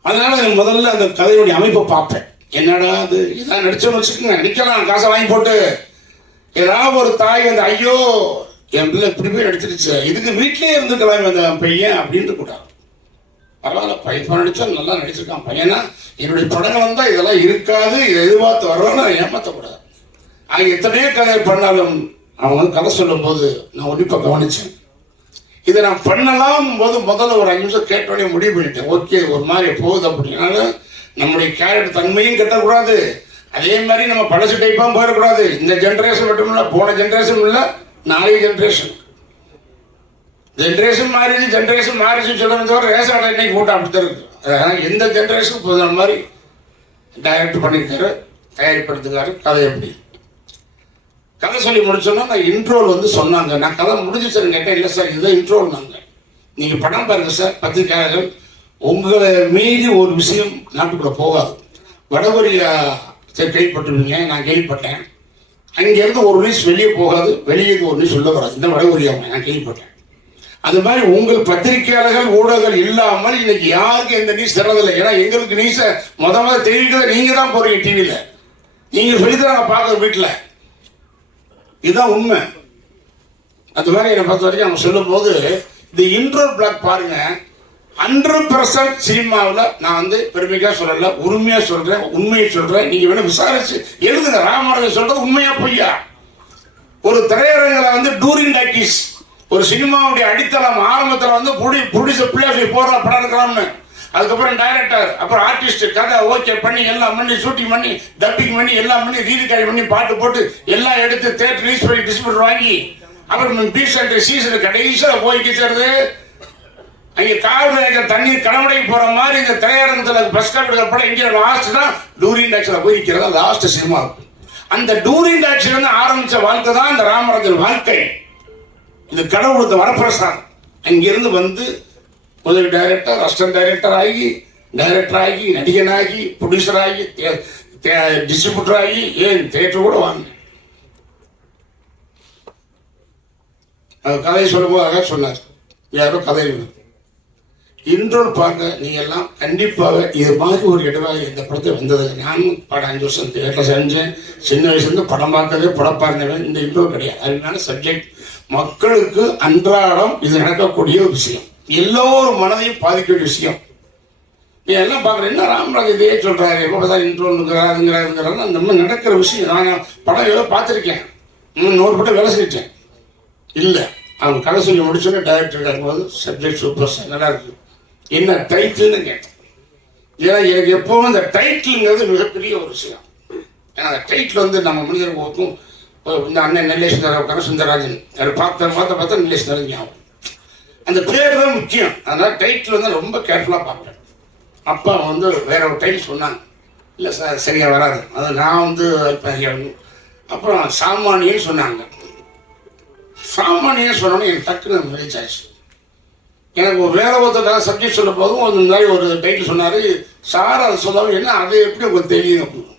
அதனால முதல்ல அந்த கதையுடைய அமைப்பை பார்ப்பேன். என்னடா அது இதான் நடிச்சோன்னு வச்சுக்கோங்க, நடிக்கலாம் காசை வாங்கி போட்டு. ஏதாவது ஒரு தாய் வந்து ஐயோ என் பிள்ளை இப்படி போய் நடிச்சிருச்சு, இதுக்கு வீட்டிலே இருந்துக்கலாம் அந்த பையன் அப்படின்னு கூடாது. பரவாயில்ல பையன் நடிச்சா நல்லா நடிச்சிருக்கான் பையனா, என்னுடைய படங்கள் வந்தால் இதெல்லாம் இருக்காது, இதை எதிர்பார்த்து வர்றோன்னு ஏமாற்றக்கூடாது. அவங்க எத்தனையோ கதை பண்ணாலும் அவங்க வந்து கதை சொல்லும் போது நான் உன்னிப்பாக கவனிச்சேன். இதை நான் பண்ணலாம் போது முதல்ல ஒரு 5 நிமிஷம் கேட்டோடனே முடிவு பண்ணிட்டேன். ஓகே ஒரு மாதிரி போகுது அப்படின்னால நம்முடைய கேரக்டர் தன்மையும் கட்டக்கூடாது, அதே மாதிரி நம்ம பழசு டைப்பாக போயிடக்கூடாது. இந்த ஜென்ரேஷன் மட்டும் இல்லை, போன ஜென்ரேஷன் இல்லை, நாளைய ஜென்ரேஷன் மாறிச்சு சொல்லுறது தவிர ரேஷன் கடை இன்னைக்கு போட்டு அப்படித்தான் இருக்கு. அதனால் எந்த ஜென்ரேஷன் போதுற மாதிரி டைரக்ட் பண்ணியிருக்காரு, தயாரிப்படுத்துக்காரு. கதை எப்படி கதை சொல்லி முடிச்சோன்னா நான் இன்ட்ரோல் வந்து சொன்னாங்க. நான் கதை முடிஞ்சு சார் கேட்டேன். இல்லை சார் இதுதான் இன்ட்ரோல். நாங்கள் நீங்கள் படம் பாருங்க சார், பத்திரிகையாளர்கள் உங்களை மீறி ஒரு விஷயம் நாட்டுக்குள்ள போகாது. வடகொரியா கேள்விப்பட்டிருப்பீங்க, நான் கேள்விப்பட்டேன். அங்கேருந்து ஒரு நியூஸ் வெளியே போகாது, வெளியே ஒரு நியூஸ் சொல்ல வராது. இந்த வடகொரியா நான் கேள்விப்பட்டேன். அது மாதிரி உங்கள் பத்திரிகையாளர்கள் ஊடகங்கள் இல்லாமல் இன்னைக்கு யாருக்கு எந்த நியூஸ் தரதில்லை. ஏன்னா எங்களுக்கு நியூஸை முதல்ல தெரிவிக்கிறத நீங்க தான் போறீங்க டிவியில், நீங்க சொல்லித்தராங்க பார்க்குற வீட்டில். இதுதான் உண்மை. அது மாதிரி என்னை பொறுத்த வரைக்கும் அவங்க சொல்லும் போது இந்த இன்ட்ரோ பிளாக் பாருங்க. 100% சினிமாவில் நான் வந்து பெருமைக்காக சொல்லல, உரிமையா சொல்றேன், உண்மையை சொல்றேன். நீங்க வேணும் விசாரிச்சு எழுதுங்க. ராமராஜன் சொல்றது உண்மையா பொய்யா? ஒரு திரையரங்கில் வந்து டூரிங் டாக்கீஸ் ஒரு சினிமாவுடைய அடித்தளம் ஆரம்பத்தில் வந்து ப்ரொடியூசர் பிள்ளையார் போடுற படம் எடுக்கலாம்னு, அதுக்கப்புறம் டைரக்டர், அப்புறம் ஆர்டிஸ்ட் கதை ஓகே பண்ணி எல்லாம் பண்ணி ஷூட்டிங் பண்ணி டப்பிங் பண்ணி எல்லாம் பண்ணி ரீதிக்காரி பண்ணி பாட்டு போட்டு எல்லாம் எடுத்து தேட்டர் ரிலீஸ் பண்ணி டிஸ்ட்ரிபியூட்டர் வாங்கி அப்புறம் பீசன்ட் சீசன் கடைசியில் போய் கிச்சறது. அங்கே காவிரி தண்ணீர் கடமடைக்கு போற மாதிரி இந்த திரையரங்கத்தில் பஸ் காப்பிடுற படம் இங்கே லாஸ்ட் தான் டூரிங் டாக்ஸில் போய் இருக்கிறதா லாஸ்ட் சினிமா. அந்த டூரிங் டாக்ஸில் வந்து ஆரம்பிச்ச வாழ்க்கை தான் இந்த ராமராஜன் வாழ்க்கை. இந்த கடவுளுக்கு வரப்பிரசாதம். அங்கிருந்து வந்து முதல் டைரக்டர், அசிஸ்டன்ட் டைரக்டர் ஆகி நடிகனாகி ப்ரொடியூசர் ஆகி டிஸ்ட்ரிபியூட்டர் ஆகி ஏன் தியேட்டர் கூட வாங்க. கதையை சொல்லும்போது அழகாக சொன்னார். யாரோ கதை இன்றோடு பார்க்க நீங்க எல்லாம் கண்டிப்பாக இது மாதிரி ஒரு இடவாக இந்த படத்தை வந்தது. நானும் படம் 5 வருஷம் தியேட்டர் செஞ்சேன். சின்ன வயசுலேருந்து படம் பார்க்கவே படம் பார்ந்தவன். இந்த இன்றோ கிடையாது. அதனால சப்ஜெக்ட் மக்களுக்கு அன்றாடம் இது நடக்கக்கூடிய ஒரு விஷயம், எல்லோரும் மனதையும் பாதிக்கக்கூடிய விஷயம். நீ எல்லாம் பார்க்குற என்ன ராமராஜ் இதே சொல்கிறாரு, எப்போ பார்த்தா இன்ட்ரோங்கிறாருங்கிறாருங்கிறாரு. அந்த மாதிரி நடக்கிற விஷயம் நான் படம் ஏதோ பார்த்துருக்கேன், 100 படம் வேலை செஞ்சிட்டேன். இல்லை, அவங்க கதை சொல்லி முடிச்சோன்னே டைரக்டர் இருக்கும்போது சப்ஜெக்ட் சூப்பர் சார் நல்லா இருக்கு, என்ன டைட்டில்னு கேட்டேன். ஏன்னா எனக்கு எப்போவும் இந்த டைட்டிலுங்கிறது மிகப்பெரிய ஒரு விஷயம். ஏன்னா அந்த டைட்டில் வந்து நம்ம மனிதர்களுக்கும் இந்த அண்ணன் நெல்லேஷ் கனசுந்தரராஜன் பார்த்தா நெல்லேஷ் ஞாபகம், அந்த பேர் தான் முக்கியம். அதனால் டைட்டில் வந்து ரொம்ப கேர்ஃபுல்லாக பார்ப்பேன். அப்பா வந்து வேற ஒரு டைட்டில் சொன்னாங்க, இல்லை சார் சரியாக வராது, அது நான் வந்து அப்புறம் சாமானியன்னு சொன்னாங்க. சாமானியன்னு சொன்னோன்னே எனக்கு டக்குன்னு ரீச் ஆயிடுச்சு. எனக்கு ஒரு வேற ஒருத்தர் சப்ஜெக்ட் சொல்ல போதும் அந்த மாதிரி ஒரு டைட்டில் சொன்னார் சார். அதை சொல்லாமல் என்ன அது எப்படி உங்களுக்கு தெரியும் அப்படின்னு.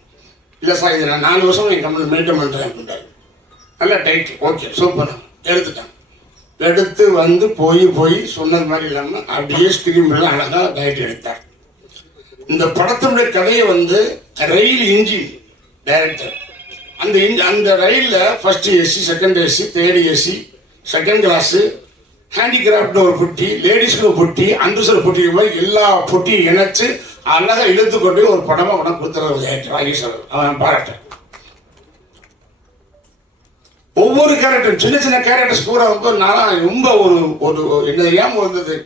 இல்லை சார் இது நான் 4 வருஷம் என் கம்பெனி மெயின்டைன் பண்ணுறேன் அப்படின்றாரு. நல்ல டைட்டில், ஓகே சூப்பர், எடுத்துட்டேன். எடுத்து வந்து போய் சொன்னது மாதிரி இல்லாமல் அப்படியே ஸ்கிரீன்லாம் அழகாக டைட்டில் எடுத்தார். இந்த படத்தினுடைய கதையை வந்து ரயில் இன்ஜின் டைரக்டர், அந்த ரயிலில் first AC, second AC, third AC, second class, handicraft ஒரு பொட்டி, லேடிஸ்க்கு ஒரு பொட்டி, அண்டர்சர் பொட்டி மாதிரி எல்லா பொட்டியும் இணைச்சு அழகாக இழுத்து கொண்டு ஒரு படமாக உடனே கொடுத்துறது ராகேஷ் அவன் பாராட்டேன். ஒவ்வொரு கேரக்டர் சின்ன சின்ன கேரக்டர்ஸ் கூட வந்து நான் ரொம்ப ஒரு என்ன தெரியாமல் வந்தது.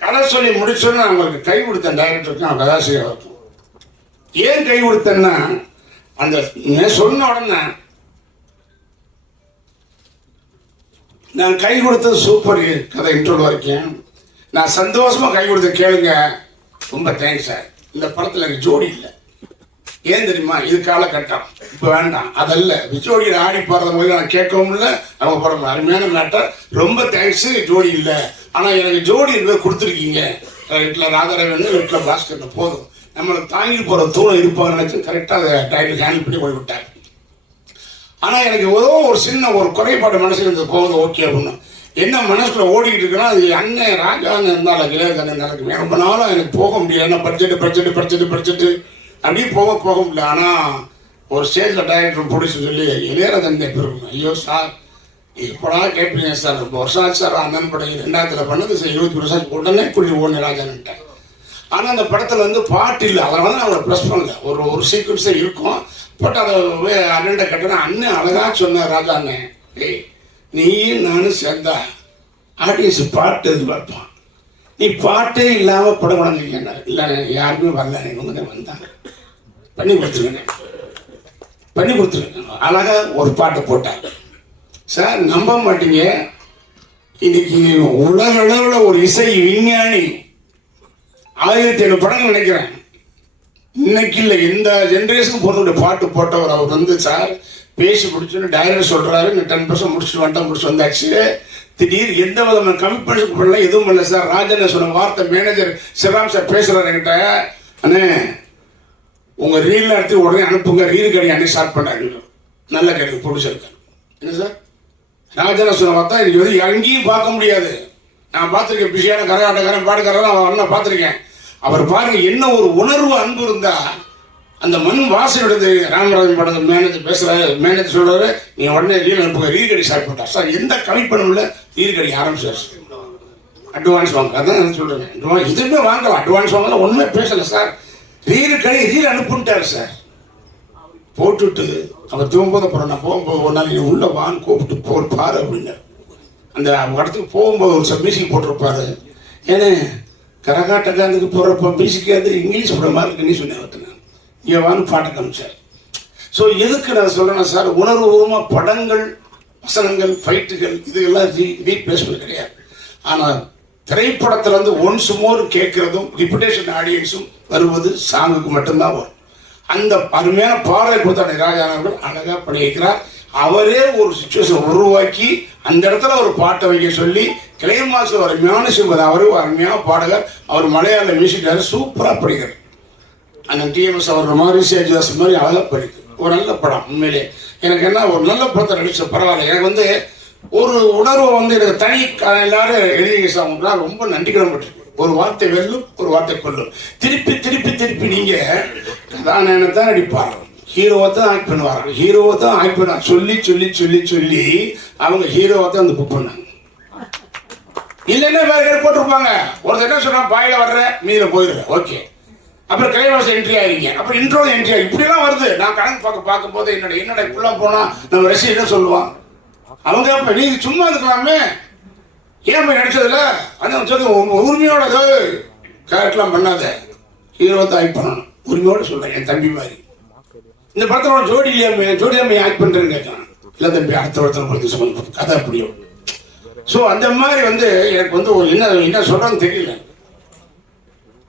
கதை சொல்லி முடிச்சோன்னு நான் அவங்களுக்கு கை கொடுத்தேன் டைரக்டருக்கு, அவன் கதாசிரியருக்கும். ஏன் கை கொடுத்தேன்னா அந்த சொன்ன உடனே நான் கை கொடுத்தது சூப்பர் கதை இன்ட்ரோல் வரைக்கும் நான் சந்தோஷமா கை கொடுத்த கேளுங்க, ரொம்ப தேங்க்ஸ் சார். இந்த படத்தில் எனக்கு ஜோடி இல்லை, ஏன் தெரியுமா, இது காலகட்டம், இப்போ வேண்டாம் அதல்ல, ஜோடியில் ஆடி பாடுற போது நான் கேட்கவும் இல்லை, அவங்க படம் அருமையான மேட்டர், ரொம்ப தேங்க்ஸ், ஜோடி இல்லை. ஆனால் எனக்கு ஜோடி கொடுத்துருக்கீங்க, வீட்டில் ராதாரவன் வீட்டில் பாஸ்கர் போதும், நம்மளுக்கு தாங்கி போகிற தூணம் இருப்பாங்க நினச்சி கரெக்டாக அதை டைட்டில் ஹேண்டில் பண்ணி போய் விட்டார். ஆனால் எனக்கு ஏதோ ஒரு சின்ன ஒரு குறைபாடு மனசில் இருந்தது, போகுது ஓகே அப்படின்னு. என்ன மனசுல ஓடிக்கிட்டு இருக்குன்னா அது அண்ணன் ராஜாங்க இருந்தாலும் இளையகண்ணன் நடக்குமே. ரொம்ப நாளும் எனக்கு போக முடியல, ஏன்னா பட்ஜெட்டு அப்படியே போக முடியல. ஆனால் ஒரு ஸ்டேஜில் டைரக்டர் ப்ரொடியூசர் சொல்லி இளையராஜன் கேட்பிருக்கோம், ஐயோ சார் இப்போடா கேட்பீங்க சார், ரொம்ப வருஷம் ஆச்சு சார் அண்ணன் படம் 2000 பண்ணது சார், 20 வருஷம் ஆச்சு, உடனே கூட்டி ஓடனே ராஜான்ட்டேன். ஆனால் அந்த படத்தில் வந்து பாட்டு இல்லை, அதை வந்து அவங்களை ப்ளஸ் பண்ணல, ஒரு சீக்வன்ஸே இருக்கும். பட் அதை அண்ணன் கேட்டேன்னா அண்ணன் அழகா சொன்னார், ராஜா அண்ணன் ஏய் நீயும் நானும் சேர்ந்தா ஆடியன்ஸ் பாட்டு எதிர்பார்ப்பான், நீ பாட்டே இல்லாமல் படம் உடஞ்சிருக்கேன். இல்லை யாருமே வரல, இவங்க வந்தாங்க, பண்ணி கொடுத்துருக்கேன் அழகா ஒரு பாட்டை போட்டாங்க சார். நம்ப மாட்டீங்க, இன்னைக்கு உலக அளவில் ஒரு இசை விஞ்ஞானி 1700 படங்கள் நினைக்கிறேன், இன்னைக்கு இல்லை எந்த ஜென்ரேஷன் போகிறதுடைய பாட்டு போட்டவர் அவர் வந்து சார் பேசி முடிச்சுன்னு டைரக்டர் சொல்றாரு, 10% முடிச்சுட்டு வந்தாச்சு. திடீர் எந்த விதமான கமிட்மெண்ட் பண்ணல, எதுவும் பண்ணல சார். ராஜன் சொன்ன வார்த்தை மேனேஜர் சிவராம் சார் பேசுறாரு என்கிட்ட, அண்ணே உங்க ரீல் எடுத்து உடனே அனுப்புங்க, ரீல் கடை அன்னைக்கு ஸ்டார்ட் பண்ணாரு, நல்ல கடை பிடிச்சிருக்கேன். என்ன சார் ராஜன சொன்ன வார்த்தை எனக்கு வந்து எங்கேயும் பார்க்க முடியாது. நான் பார்த்துருக்கேன், பிஸியான கரகாட்டக்காரன் பாடுக்காரன் அவன் பார்த்துருக்கேன். அவர் பாருங்க என்ன ஒரு உணர்வு அன்பு இருந்தா அந்த மண் வாசனையுடையது. ராமராஜன் படம் மேனேஜர் பேசுறாரு, மேனேஜர் சொல்றாரு நீ உடனே ரீல் அனுப்புங்க, ரீல் கடி ஸ்டார்ட் பண்ணிட்டார் சார். எந்த கமிட்மெண்ட் இல்லை, ரீல் கடி ஆரம்பிச்சார். அட்வான்ஸ் வாங்க, அதான் சொல்றேன், இதுவுமே வாங்கலாம், அட்வான்ஸ் வாங்கலாம், ஒண்ணுமே பேசல சார். Reel அனுப்பிட்டார் sir. போட்டுட்டு அவர் தூங்கும்போது அப்புறம் நான் போகும்போது ஒரு நாள் உள்ள வான்னு கூப்பிட்டு பாரு அப்படின்னு அந்த இடத்துக்கு போகும்போது ஒரு மியூசிக் போட்டிருப்பாரு. ஏன்னா கரகாட்டக்காரனுக்கு போகிறப்ப மியூசிக் அது இங்கிலீஷ் படம் மாதிரி இருக்குன்னு சொன்னேன், இங்கே வான்னு பாட்டை காமிச்சார். ஸோ எதுக்கு நான் சொல்றேன்னா சார், உணர்வுபூர்வமாக படங்கள், வசனங்கள், ஃபைட்டுகள் இதுகெல்லாம் ரீப்ளேஸ்மெண்ட் கிடையாது. ஆனால் திரைப்படத்தில் வந்து ஒன்ஸ் மோர் கேட்கறதும் ரிப்பிட்டேஷன் ஆடியன்ஸும் வருவது சாங்குக்கு மட்டும்தான் வரும். அந்த அருமையான பாடலை கொடுத்த ராஜானவர்கள் அழகாக பண்ணியிருக்கிறார். அவரே ஒரு சிச்சுவேஷன் உருவாக்கி அந்த இடத்துல ஒரு பாட்டை வைக்க சொல்லி கிளைமாஸ் ஒரு அருமையான சிம்பது, அவரு அருமையான பாடகர், அவர் மலையாள மியூசிக் சூப்பராக படிக்கிறார். அந்த டிஎம்எஸ் அவர் மாதிரி சேஜாஸ் மாதிரி அழகாக படிக்கிறார். ஒரு நல்ல படம் உண்மையிலே எனக்கு என்ன ஒரு நல்ல படத்தை நடிச்ச பரவாயில்ல. எனக்கு வந்து ஒரு உணர்வை வந்து எனக்கு தனி எல்லாரும் எழுதி சாப்பிட்டா ரொம்ப நன்றிக்கடன் பட்டிருக்கு. ஒரு வார்த்தை வெல்லும், ஒரு வார்த்தை கொல்லும். திருப்பி திருப்பி திருப்பி நீங்க கதாநாயகனை நடிப்பாங்க, ஹீரோவை தான் ஆக்ட் பண்ணுவாங்க, ஹீரோவை தான் ஆக்ட் பண்ணுவாங்க. சொல்லி சொல்லி சொல்லி சொல்லி அவங்க ஹீரோவை தான் வந்து புக் பண்ணாங்க. இல்லைன்னா வேற போட்டிருப்பாங்க. ஒருத்தர் என்ன சொன்னா பாயில வர்ற மீத போயிடுற, ஓகே அப்புறம் கிளைமாஸ் என்ட்ரி ஆகிறீங்க, அப்புறம் இன்ட்ரோ என்ட்ரி ஆகி இப்படிலாம் வருது. நான் கணக்கு பார்க்கும்போது என்னடா இப்படிலாம் போனால் நம்ம ரசிகர் என்ன சொல்லுவான், அவங்க அப்போ நீ சும்மா இருக்கலாமே, ஏன் போய் நடிச்சதில்ல, அதான் சொல்லி உரிமையோட கேரக்டர்லாம் பண்ணாத, ஹீரோத்தை ஆக்ட் பண்ணணும் உரிமையோட சொல்கிறேன். என் தம்பி மாதிரி இந்த படத்தோட ஜோடியாமே ஆக்ட் பண்ணுறேன்னு கேட்கலாம். இல்லை தம்பி அடுத்த ஒருத்தர் சொல்லணும் கதை அப்படியும். ஸோ அந்த மாதிரி எனக்கு ஒரு என்ன சொல்கிறேன்னு தெரியல.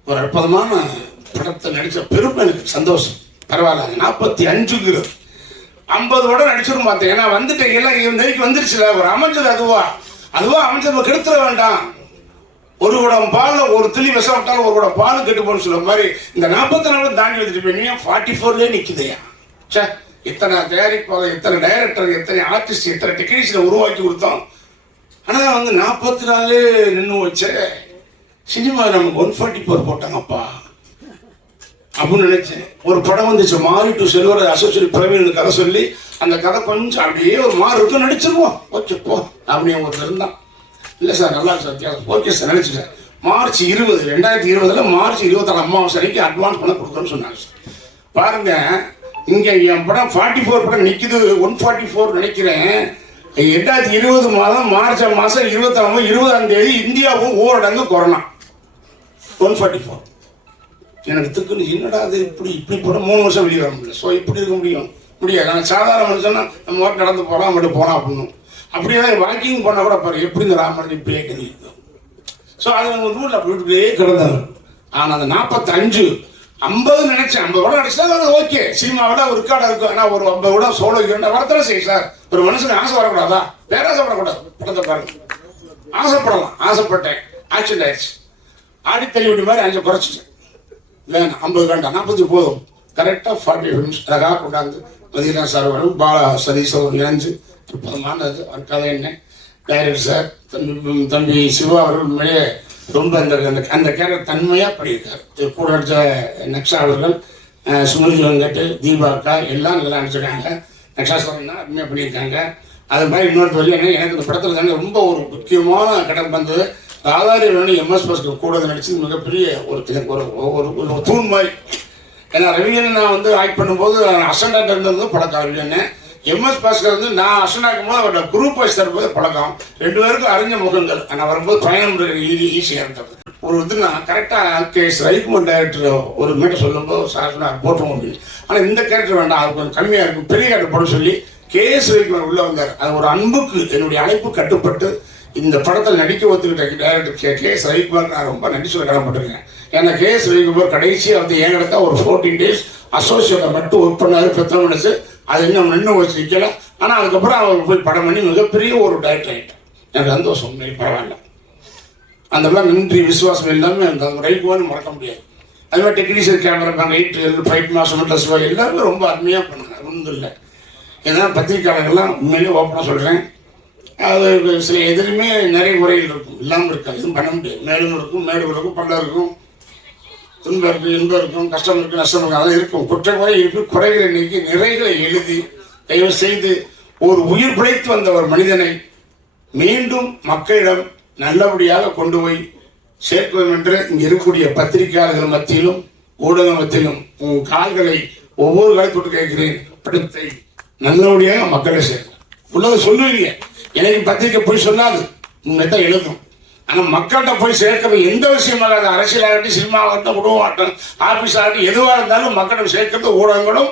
ஒரு அற்புதமான படத்தை நடித்த பெருமை எனக்கு சந்தோஷம். பரவாயில்ல 45 50 படம் நடிச்சிடும் பார்த்தேன். ஏன்னா வந்துட்டேன் எல்லாம் நெருக்கி வந்துருச்சுல, ஒரு அமைஞ்சது அதுவா அமைஞ்சது கெடுத்துட வேண்டாம். ஒரு குடம் பால் ஒரு துளி விஷம் விட்டாலும் ஒரு குடம் பால் கெட்டு போன்னு சொல்ல மாதிரி இந்த 44 தாண்டி வந்துட்டு போய் 44 நிற்குதையா. சே, எத்தனை தயாரிப்பாளர், எத்தனை டைரக்டர், எத்தனை ஆர்டிஸ்ட், எத்தனை டெக்னீஷியனை உருவாக்கி கொடுத்தோம். ஆனால் 44 நின்று வச்ச சினிமா நமக்கு 144 போட்டாங்கப்பா அப்படின்னு நினைச்சேன். ஒரு படம் வந்துச்சு மாரி டு செல்வர் அசோசியேட் பிரவீன் கதை சொல்லி, அந்த கதை கொஞ்சம் அப்படியே ஒரு மாறு இருக்கும், நடிச்சிருவோம் ஓகே போ அப்படின்னு ஒரு இருந்தான். இல்லை சார் நல்லா சார் வித்தியாசம், ஓகே சார் நினைச்சிட்டேன். மார்ச் 2020 மார்ச் 26 அமாவாசை வரைக்கும் அட்வான்ஸ் பண்ண கொடுக்குறோன்னு சொன்னாங்க சார். பாருங்க, இங்க என் படம் 44 படம் நிற்குது, 144 நினைக்கிறேன். 2020 மார்ச் மாதம் 20ஆம் தேதி இந்தியாவும் ஊரடங்கு கொரோனா 144. எனக்கு திக்குன்னு என்னடா அது இப்படி போட 3 வருஷம் வெளியே வர முடியல. ஸோ இப்படி இருக்க முடியாது. நான் சாதாரண மனுஷன்னா நம்ம வாட்டு நடந்து போகலாம், மட்டும் போகலாம் அப்படின்னு. அப்படியே தான் வாக்கிங் போனால் கூட பாரு எப்படி இந்த ராமன் இப்படியே கிடைக்கும். ஸோ அது நம்ம ரூல் அப்படியே கிடந்தாங்க. ஆனால் அந்த 45 50 நினைச்சேன். 50 படம் நடிச்சா அது ஓகே, சினிமாவோட ஒரு ரெக்கார்டாக இருக்கும். ஆனால் ஒரு 50 படம் சோழ வரத்தனை செய்யும் சார். ஒரு மனுஷனுக்கு ஆசை வரக்கூடாதா, பேராசைப்படக்கூடாது. படத்தை பாருங்க, ஆசைப்படலாம். ஆசைப்பட்டேன், ஆக்சிடென்ட் ஆயிடுச்சு. ஆடி தள்ளிவிட்டு மாதிரி 5 குறைச்சிட்டேன். வேணாம் 50 வேண்டாம், 40 போதும். கரெக்டாக 40 ஃபிலிம்ஸ் அழகாக கொண்டாந்து மதியனா சார் வரும், பாலா சதீஷ் அவர் இணைஞ்சு அற்புதமானது. அவர் கதை என்ன டைரக்டர் சார் தம்பி சிவா அவர்கள் உண்மையிலே ரொம்ப அந்த கேரக்டர் தன்மையாக பண்ணியிருக்காரு. கூட நடித்த நக்ஷா அவர்கள், சுமிதி வெங்கட், தீபாக்கா எல்லாம் நல்லா நடிச்சிருக்காங்க. நக்ஷா சார்னா அருமையாக பண்ணியிருக்காங்க. அது மாதிரி இன்னொரு வழி என்ன, எனக்கு இந்த படத்தில் தானே ரொம்ப ஒரு முக்கியமான கடன் வந்தது. ராதாரி MS பாஸ்கர் கூட நடிச்சது மிகப்பெரிய ஒரு தூண் மாதிரி. ஏன்னா ரவியன் நான் ஆக்ட் பண்ணும்போது அசண்டாக இருந்தது பழக்கம். ரவியன் MS பாஸ்கர் நான் அசண்டாக்கும் போது அவரோட குரூப் வைஸ் தரும்போது பழக்கம். 2 பேருக்கும் அறிஞ்ச முகங்கள். ஆனால் வரும்போது பயணம் ஈஸியாக இருந்தது. ஒரு நான் கரெக்டாக கேஸ் ரவிக்குமார் டைரக்டர் ஒரு மீட்டர் சொல்லும்போது சார் சொன்னார் போட்டுருவோம் அப்படின்னு. ஆனால் இந்த கேரக்டர் வேண்டாம், அது கொஞ்சம் கம்மியாக இருக்கும், பெரிய கேரக்டர் போட சொல்லி KS ரவிக்குமார் உள்ளே வந்தார். அது ஒரு அன்புக்கு என்னுடைய அழைப்பு கட்டுப்பட்டு இந்த படத்தில் நடிக்க ஒத்துக்கிட்ட டைரக்டர் KS ரவிக்குமார் நான் ரொம்ப நன்றி சொல்ல கடமைப்பட்டிருக்கேன். ஏன்னா KS ரவிக்குமார் கடைசியாக என்கிட்ட ஒரு 14 days அசோசியேட்டை மட்டும் ஒர்க் பண்ணாரு. பெத்தனை மனசு அது இன்னும் நின்று வச்சு நிற்கல. ஆனால் அதுக்கப்புறம் அவர் போய் படம் பண்ணி மிகப்பெரிய ஒரு டைரக்டர் ஆகிட்டேன். எனக்கு சந்தோஷம், பரவாயில்ல. அந்த மாதிரி நன்றி விசுவாசம் எல்லாமே அந்த ரவிக்குமார் மறக்க முடியாது. அது மாதிரி டெக்னீஷியன் கேமரா மேன் 8 ஃபைட் மாசம் எல்லாருமே ரொம்ப அருமையாக பண்ணாங்க. ஒன்றும் இல்லை. ஏன்னா பத்திரிக்கையாளர்கள்லாம் உண்மையிலேயே ஓப்பனாக சொல்கிறேன், அது சில எதிலுமே நிறைய முறைகள் இருக்கும், இல்லாமல் இருக்காது. எதுவும் பண்ண முடியாது. மேலும் இருக்கும், மேடு இருக்கும், பள்ளம் இருக்கும், துன்பம் இருக்கும், இன்பம் இருக்கும், கஷ்டம் இருக்கும், நஷ்டம் இருக்கும், அதெல்லாம் இருக்கும். குற்றக்குறை இருக்கும், குறைகளை நீக்கி நிறைகளை எழுதி தயவு செய்து ஒரு உயிர் பிழைத்து வந்த ஒரு மனிதனை மீண்டும் மக்களிடம் நல்லபடியாக கொண்டு போய் சேர்க்கும் என்று இங்கே இருக்கக்கூடிய பத்திரிகையாளர்கள் மத்தியிலும் ஊடக மத்தியிலும் உங்கள் கால்களை ஒவ்வொரு காலை தொட்டு கேட்கிறேன். படத்தை நல்லபடியாக மக்களை சேர்க்கும். உள்ளதை சொல்லுவீங்க, எனக்கு பத்திரிக்கை போய் சொல்லாது, உங்கள்கிட்ட எழுதும். ஆனால் மக்கள்கிட்ட போய் சேர்க்கிறது எந்த விஷயமாக, அது அரசியலாகட்டும், சினிமாவாகட்டும், குடும்பமாகட்டும், ஆஃபீஸ் ஆகட்டும், எதுவாக இருந்தாலும் மக்களிடம் சேர்க்கிறது ஊடகங்களும்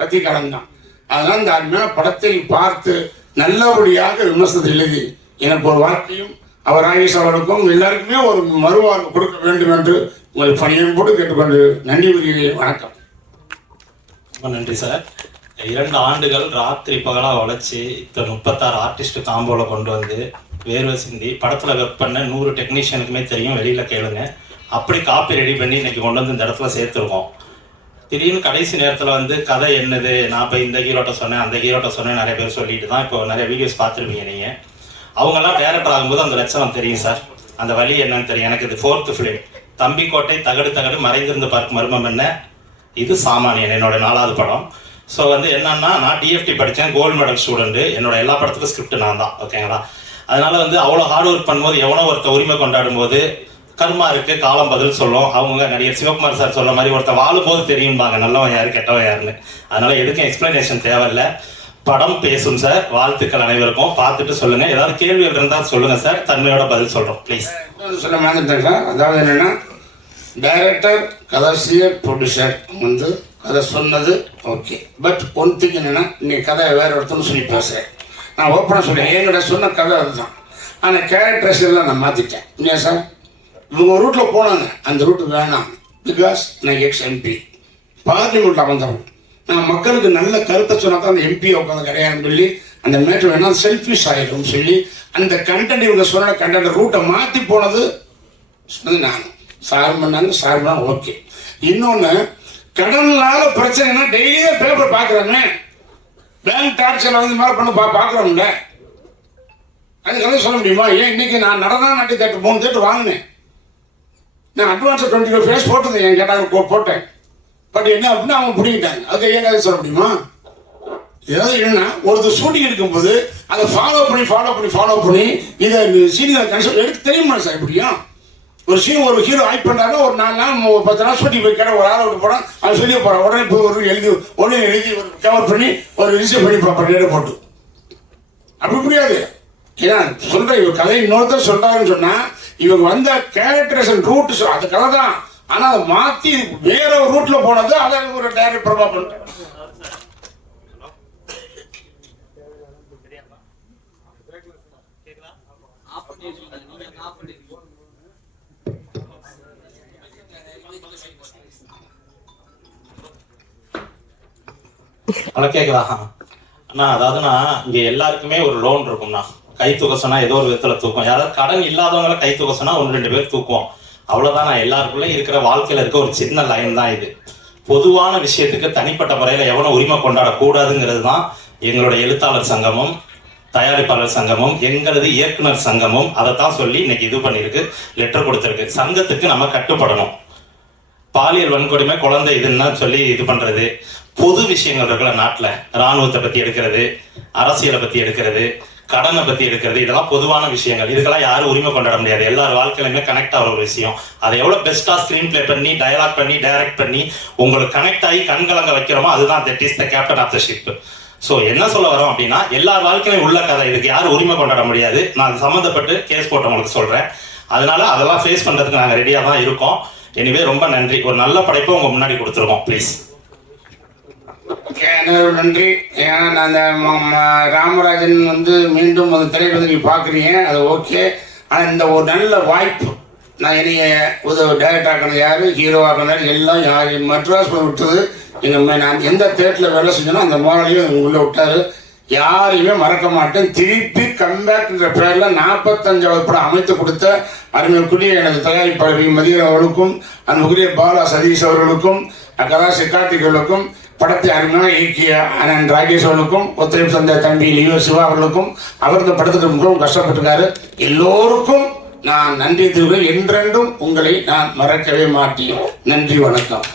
பத்திரிக்கையாளர் தான். அதனால் இந்த அருமையான படத்தை பார்த்து நல்லபடியாக விமர்சனத்தை எழுதி எனக்கு ஒரு வார்த்தையும் அவர் ஆயுஷ் அவர்களுக்கும் எல்லாருக்குமே ஒரு மறுவாழ்வு கொடுக்க வேண்டும் என்று உங்களை பணியோடு கேட்டுக்கொண்டு நன்றி கூறுகிறேன். வணக்கம். ரொம்ப நன்றி சார். 2 ஆண்டுகள் ராத்திரி பகலாக உழைச்சி 36 ஆர்டிஸ்ட் காம்போவில் கொண்டு வந்து வேர்வை சிந்தி படத்தில் ஒர்க் பண்ண 100 டெக்னீஷியனுக்குமே தெரியும், வெளியில் கேளுங்க. அப்படி காப்பி ரெடி பண்ணி இன்னைக்கு கொண்டு வந்து இந்த இடத்துல சேர்த்துருக்கோம். திடீர்னு கடைசி நேரத்தில் கதை என்னது, நான் இப்போ இந்த ஹீரோட்ட சொன்னேன், அந்த ஹீரோட்ட சொன்னேன், நிறைய பேர் சொல்லிட்டு தான் இப்போ நிறைய வீடியோஸ் பார்த்துருப்பீங்க நீங்கள். அவங்கெல்லாம் டேரக்டர் ஆகும்போது அந்த லட்சணம் தெரியும் சார், அந்த வழி என்னன்னு தெரியும். எனக்கு இது 4th ஃபிலிம். தம்பிக்கோட்டை தகடு மறைந்திருந்து பார்க்கும் மர்மம் என்ன, இது சாமானியன் என்னோட 4வது படம். ஸோ என்னன்னா, நான் DFT படித்தேன், கோல்டு மெடல் ஸ்டூடெண்ட்டு. என்னோட எல்லா படத்துக்கும் ஸ்கிரிப்ட் நான் தான், ஓகேங்களா. அதனால அவ்வளோ ஹார்ட் ஒர்க் பண்ணும்போது எவனோ ஒருத்த உரிமை கொண்டாடும் போது கர்மா இருக்கு, காலம் பதில் சொல்லும். அவங்க நடிகர் சிவகுமார் சார் சொல்ல மாதிரி ஒருத்தர் வாழும்போது தெரியும்பாங்க நல்லவன் யாரு கெட்டவன் யாருன்னு. அதனால எதுக்கும் எக்ஸ்பிளனேஷன் தேவையில்லை. படம் பேசும் சார். வாழ்த்துக்கள் அனைவருக்கும். பார்த்துட்டு சொல்லுங்க. ஏதாவது கேள்விகள் இருந்தால் சொல்லுங்க சார், தன்மையோட பதில் சொல்றோம் ப்ளீஸ். சொல்ல மாதிரிட்டேன் சார். அதாவது என்னன்னா, டைரக்டர், கதாசிரியர், ப்ரொடியூசர் வந்து கதை சொன்னது ஓகே. பட் ஒன் திங் என்னன்னா, நீ கதை வேற ஒருத்தன்னு சொல்லி பேசுறேன். நான் ஓப்பனாக சொல்றேன், என்கிட்ட சொன்ன கதை அதுதான். ஆனால் கேரக்டர்ஸ் எல்லாம் நான் மாற்றிட்டேன். இல்லையா சார்? இவங்க ஒரு ரூட்டில் போனாங்க, அந்த ரூட்டு வேணாம். பிகாஸ் நான் எக்ஸ்-MP பார்லிமெண்ட்டில் வந்தவன். நான் மக்களுக்கு நல்ல கருத்தை சொன்னா தான் அந்த எம்பியை உட்காந்து கிடையாதுன்னு சொல்லி அந்த மேட்ரு வேணால் செல்ஃபிஷ் ஆகிடும் சொல்லி அந்த கண்டென்ட் இவங்க சொன்ன கண்டென்ட் ரூட்டை மாற்றி போனது சொன்னது நான். சார் பண்ணாங்க, சார் பண்ணாங்க, ஓகே. இன்னொன்று, கடனால பிரச்சனைனா டெய்லியே பேப்பர் பார்க்குறோமே, பேங்க் டாக்ஸில் வந்து மேலே பண்ண பார்க்குறோம்ல, அதுக்காக சொல்ல முடியுமா? ஏன் இன்னைக்கு நான் நடனா நாட்டி தேட்டர் 3 தேட்டர் வாங்கினேன். நான் அட்வான்ஸை 25 ஃபேஸ் போட்டிருந்தேன், என் கேட்டாங்க போட்டேன். பட் என்ன அப்படின்னா அவங்க பிடிக்கிட்டாங்க. அதுக்கு ஏன் கதை சொல்ல முடியுமா? ஏதாவது என்னன்னா, ஒருத்தர் ஷூட்டிங் எடுக்கும்போது அதை ஃபாலோ பண்ணி இதை சீனியர் கன்சல்ட் எடுத்து தெரியுமா சார்? எப்படியும் ஒரு சீன் ஒரு ஹீரோ ஆக்ட் பண்ணுறாங்க, ஒரு 4 நாள் 10 நாள் ஷூட்டிங் போய் கேட்ட ஒரு ஆளை விட்டு போகிறான், அவன் சொல்லி போகிறான். உடனே போய் ஒரு எழுதி ஒரு கவர் பண்ணி ஒரு ரிசீவ் பண்ணி பார்ப்பான் டேட்டை போட்டு. அப்படி முடியாது. ஏன்னா சொல்கிறேன், இவங்க கதை இன்னொருத்தர் சொல்கிறாருன்னு சொன்னால் இவங்க வந்த கேரக்டரேஷன் ரூட் அது கதை தான். ஆனால் அதை மாற்றி வேற ஒரு ரூட்ல போனது அதை ஒரு டைரக்ட் ப்ரொமோ பண்ணிட்டேன். கேக்குதா அண்ணா? அதாவதுண்ணா, இங்க எல்லாருக்குமே ஒரு லோன் இருக்கும்ண்ணா. கை தூக்க சொன்னா ஏதோ ஒரு விதத்துல தூக்கும். யாராவது கடன் இல்லாதவங்களை கை தூக்க சொன்னா 1-2 பேர் தூக்குவோம். அவ்வளவுதான். நான் எல்லாருக்குள்ளேயும் இருக்கிற வாழ்க்கையில இருக்க ஒரு சின்ன லைன் தான் இது. பொதுவான விஷயத்துக்கு தனிப்பட்ட முறையில எவனும் உரிமை கொண்டாடக்கூடாதுங்கிறது தான் எங்களோட எழுத்தாளர் சங்கமும் தயாரிப்பாளர் சங்கமும் எங்களது இயக்குனர் சங்கமும் அதைத்தான் சொல்லி இன்னைக்கு இது பண்ணிருக்கு, லெட்டர் கொடுத்திருக்கு. சங்கத்துக்கு நம்ம கட்டுப்படணும். பாலியல் வன்கொடுமை, குழந்தை இதுன்னு சொல்லி இது பண்றது, பொது விஷயங்கள் இருக்குல்ல நாட்டுல, இராணுவத்தை பத்தி எடுக்கிறது, அரசியலை பத்தி எடுக்கிறது, கடனை பத்தி எடுக்கிறது, இதெல்லாம் பொதுவான விஷயங்கள். இதுக்கெல்லாம் யாரும் உரிமை கொண்டாட முடியாது. எல்லார் வாழ்க்கையிலுமே கனெக்ட் ஆகிற ஒரு விஷயம். அதை எவ்வளவு பெஸ்டா ஸ்கிரீன் பிளே பண்ணி, டயலாக் பண்ணி, டைரக்ட் பண்ணி உங்களுக்கு கனெக்ட் ஆகி கண்கலங்க வைக்கிறோமோ அதுதான் that is the captain of the ship. So என்ன சொல்ல வரோம் அப்படின்னா, எல்லா வாழ்க்கையிலும் உள்ள கதை. இதுக்கு யாரும் உரிமை கொண்டாட முடியாது. நான் சம்மந்தப்பட்டு கேஸ் போட்டவங்களுக்கு சொல்றேன். அதனால அதெல்லாம் ஃபேஸ் பண்றதுக்கு நாங்கள் ரெடியாக தான் இருக்கோம். எனிவே ரொம்ப நன்றி. ஒரு நல்ல படைப்பை உங்க முன்னாடி கொடுத்துருக்கோம். ப்ளீஸ். நன்றி. ஏன்னா அந்த ராமராஜன் வந்து மீண்டும் அந்த திரைப்படத்தை நீங்க பார்க்குறீங்க, அது ஓகே. ஆனால் இந்த ஒரு நல்ல வாய்ப்பு, நான் என்னைய டைரக்டர் ஆக்கணும் யாரு, ஹீரோ ஆக்கணும் எல்லாம் யார் மெட்ராஸ் விட்டது நான் எந்த தேட்டரில் வேலை செஞ்சோனோ அந்த மாலையும் உள்ள விட்டாரு. யாரையுமே மறக்க மாட்டேன். திருப்பி கம்பேக்ட்ன்ற பேரில் 45வது படம் அமைத்து கொடுத்த அருமைக்குரிய எனது தயாரிப்பாளர்கள் மதியம் அவர்களுக்கும், அன்புக்குரிய பாலா சதீஷ் அவர்களுக்கும், கதாசி கார்த்திகளுக்கும், படத்தை அருமையாக இயக்கிய அண்ணன் ராகேஷ் அவர்களுக்கும், ஒத்துழைப்பு தந்த தம்பி லியோ சிவா அவர்களுக்கும், அவர் இந்த படத்துக்கு மிகவும் கஷ்டப்பட்டிருக்காரு. எல்லோருக்கும் நான் நன்றி தெரிவிக்கிறேன். என்றென்றும் உங்களை நான் மறக்கவே மாட்டேன். நன்றி, வணக்கம்.